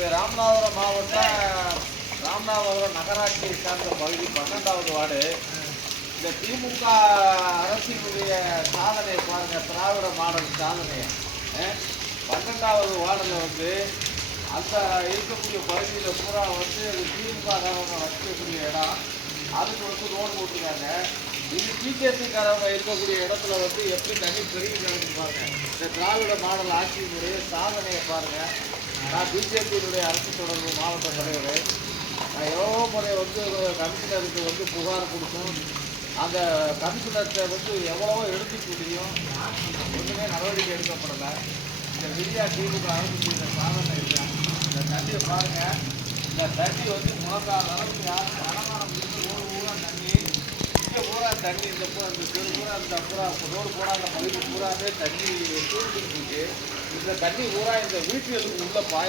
இது ராமநாதபுரம் மாவட்டம் ராமநாதபுரம் நகராட்சியை சார்ந்த பகுதி 12வது வார்டு. இந்த திமுக அரசினுடைய சாதனையை பாருங்கள், திராவிட மாடல் சாதனையை. 12வது வார்டில் வந்து அந்த இருக்கக்கூடிய பகுதியில் பூரா வந்து திமுக காரவங்க வச்சுக்கக்கூடிய இடம், அதுக்கு வந்து ரோடு போட்டிருக்காங்க. இது பிஜேபி காரவங்க இருக்கக்கூடிய இடத்துல வந்து எப்படி தண்ணி பெருகி கிடக்குன்னு பாருங்கள். இந்த திராவிட மாடல் ஆட்சியினுடைய சாதனையை பாருங்கள். நான் பிஜேபியினுடைய அரசு தொடர்பு மாவட்ட தலைவர். நான் எவ்வளோ முறை வந்து கமிஷனருக்கு வந்து புகார் கொடுத்தோம். அந்த கமிஷனர்கிட்ட வந்து எவ்வளவோ எடுத்து சொல்லியும் ஒன்றுமே நடவடிக்கை எடுக்கப்படலை. இந்த விடியா திமுக அரசு செய்த சாதனை இல்லை. இந்த தண்ணியை பாருங்கள். இந்த தண்ணி வந்து முழக்காத அளவுக்கு யாரும் வடமானம் ஒரு பூரா தண்ணி, இங்கே பூரா தண்ணி, இந்த பூரா இந்த தெரு பூரா இந்த பூரா ரோடு போடாத பகுதி பூராவே தண்ணி சூழ்ந்துருக்கு. இந்த தண்ணி பூரா இந்த வீட்டுகளுக்கு உள்ள பாய